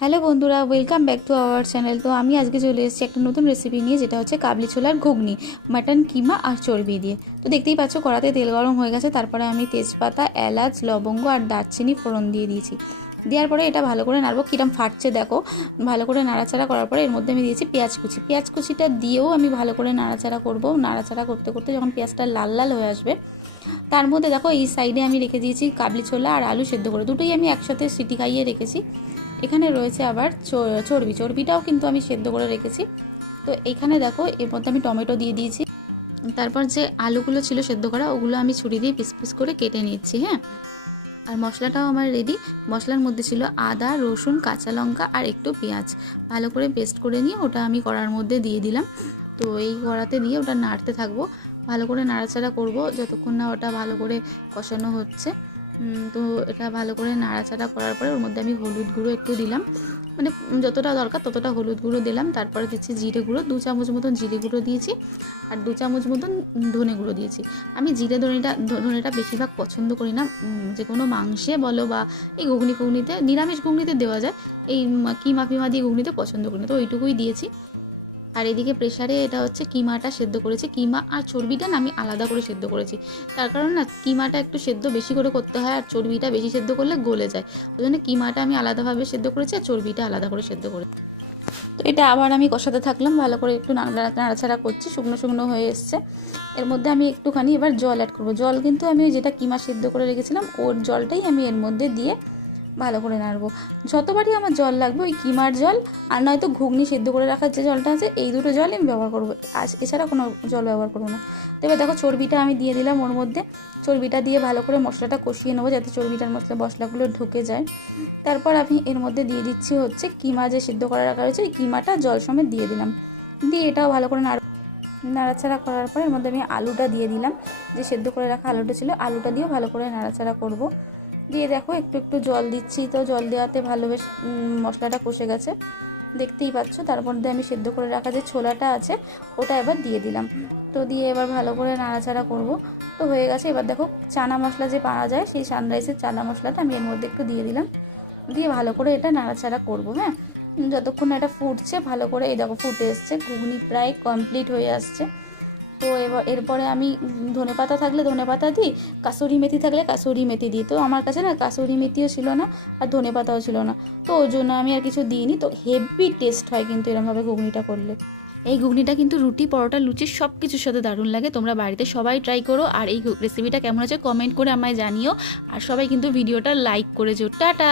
Hello বন্ধুরা, welcome back to our channel. তো আমি আজকে চলে এসেছি একটা নতুন রেসিপি নিয়ে, যেটা হচ্ছে কাবলি ছোলার ঘুগনি, মাটন কিমা আর চর্বি দিয়ে। তো দেখতেই পাচ্ছ কড়াতে তেল গরম হয়ে গেছে। তারপরে আমি তেজপাতা, এলাচ, লবঙ্গ আর দারচিনি ফোড়ন দিয়ে দিয়েছি। দেওয়ার পরে এটা ভালো করে নাড়বো। কিরম ফাটছে দেখো। ভালো করে নাড়াচাড়া করার পরে এর মধ্যে আমি দিয়েছি পেঁয়াজ কুচি। পেঁয়াজ কুচিটা দিয়েও আমি ভালো করে নাড়াচাড়া করব। নাড়াচাড়া করতে করতে যখন পেঁয়াজটা লাল লাল হয়ে আসবে, তার মধ্যে দেখো এই সাইডে আমি রেখে দিয়েছি কাবলি ছোলা আর আলু সেদ্ধ করে, দুটোই আমি একসাথে সিটি খাইয়ে রেখেছি। এখানে রয়েছে আবার চর্বিটাও কিন্তু আমি সেদ্ধ করে রেখেছি। তো এখানে দেখো এর মধ্যে আমি টমেটো দিয়ে দিয়েছি। তারপর যে আলুগুলো ছিল সেদ্ধ করা, ওগুলো আমি ছুরি দিয়ে পিস পিস করে কেটে নিচ্ছি। হ্যাঁ, আর মশলাটাও আমার রেডি। মশলার মধ্যে ছিল আদা, রসুন, কাঁচা লঙ্কা আর একটু পেঁয়াজ। ভালো করে পেস্ট করে নিয়ে ওটা আমি কড়ার মধ্যে দিয়ে দিলাম। তো এই কড়াতে দিয়ে ওটা নাড়তে থাকবো, ভালো করে নাড়াচাড়া করব যতক্ষণ না ওটা ভালো করে কষানো হচ্ছে। তো এটা ভালো করে নাড়াচাড়া করার পরে ওর মধ্যে আমি হলুদ গুঁড়ো একটু দিলাম, মানে যতটা দরকার ততটা হলুদ গুঁড়ো দিলাম। তারপরে দিচ্ছি জিরে গুঁড়ো, 2 চামচ মতন জিরে গুঁড়ো দিয়েছি। আর 2 চামচ মতন ধনে গুঁড়ো দিয়েছি। আমি জিরে ধনেটা বেশিরভাগ পছন্দ করি না, যে কোনো মাংসে বলো বা এই ঘুগনিতে, নিরামিষ ঘুগনিতে দেওয়া যায়, এই কিমা দিয়ে ঘুগনিতে পছন্দ করি না, তো ওইটুকুই দিয়েছি। আর এদিকে প্রেশারে এটা হচ্ছে কিমাটা সেদ্ধ করেছি। কিমা আর চর্বিটা না আমি আলাদা করে সেদ্ধ করেছি, তার কারণ না কিমাটা একটু সেদ্ধ বেশি করে করতে হয়, আর চর্বিটা বেশি সেদ্ধ করলে গলে যায়। ওই জন্য কিমাটা আমি আলাদাভাবে সেদ্ধ করেছি আর চর্বিটা আলাদা করে সেদ্ধ করেছি। তো এটা আবার আমি কষাতে থাকলাম, ভালো করে একটু নাড়াচাড়া করছি। শুকনো শুকনো হয়ে এসছে। এর মধ্যে আমি একটুখানি এবার জল অ্যাড করবো। জল কিন্তু আমি যেটা কিমা সেদ্ধ করে রেখেছিলাম ওর জলটাই আমি এর মধ্যে দিয়ে ভালো করে নাড়বো। যতবারই আমার জল লাগবে, ওই কিমার জল আর নয়তো ঘুগনি সেদ্ধ করে রাখার যে জলটা আছে, এই দুটো জল আমি ব্যবহার করবো। এছাড়া কোনো জল ব্যবহার করবো না। তো এবার দেখো চর্বিটা আমি দিয়ে দিলাম ওর মধ্যে। চর্বিটা দিয়ে ভালো করে মশলাটা কষিয়ে নেবো, যাতে চর্বিটার মশলাগুলো ঢুকে যায়। তারপর আমি এর মধ্যে দিয়ে দিচ্ছি হচ্ছে কিমা যে সিদ্ধ করে রাখা রয়েছে, এই কিমাটা জল সমেত দিয়ে দিলাম। দিয়ে এটাও ভালো করে নাড়াচাড়া করার পর এর মধ্যে আমি আলুটা দিয়ে দিলাম। যে সেদ্ধ করে রাখা আলুটা ছিল, আলুটা দিয়েও ভালো করে নাড়াচাড়া করব। দিয়ে দেখো একটু একটু জল দিচ্ছি, তো জল দেওয়াতে ভালো বেশ মশলাটা কষে গেছে, দেখতেই পাচ্ছ। তার মধ্যে আমি সেদ্ধ করে রাখা যে ছোলাটা আছে ওটা এবার দিয়ে দিলাম। তো দিয়ে এবার ভালো করে নাড়াচাড়া করব। তো হয়ে গেছে। এবার দেখো চানা মশলা যে পাওয়া যায়, সেই সানরাইসের চানা মশলাটা আমি এর মধ্যে একটু দিয়ে দিলাম। দিয়ে ভালো করে এটা নাড়াচাড়া করব। হ্যাঁ, যতক্ষণ না এটা ফুটছে ভালো করে, এই দেখো ফুটে এসছে, ঘুগনি প্রায় কমপ্লিট হয়ে আসছে। তো এরপরে আমি ধনেপাতা থাকলে ধনেপাতা দিই, কাসুরি মেথি থাকলে কাসুরি মেথি দিই। তো আমার কাছে না কাসুরি মেথিও ছিল না আর ধনেপাতাও ছিল না, তো ওই জন্য আমি আর কিছু দিইনি। তো হেভি টেস্ট হয় কিন্তু এরমভাবে ঘুগনিটা করলে। এই ঘুগনিটা কিন্তু রুটি, পরোটা, লুচি সব কিছুর সাথে দারুণ লাগে। তোমরা বাড়িতে সবাই ট্রাই করো। আর এই রেসিপিটা কেমন হচ্ছে কমেন্ট করে আমায় জানিও। আর সবাই কিন্তু ভিডিওটা লাইক করে যেও। টাটা।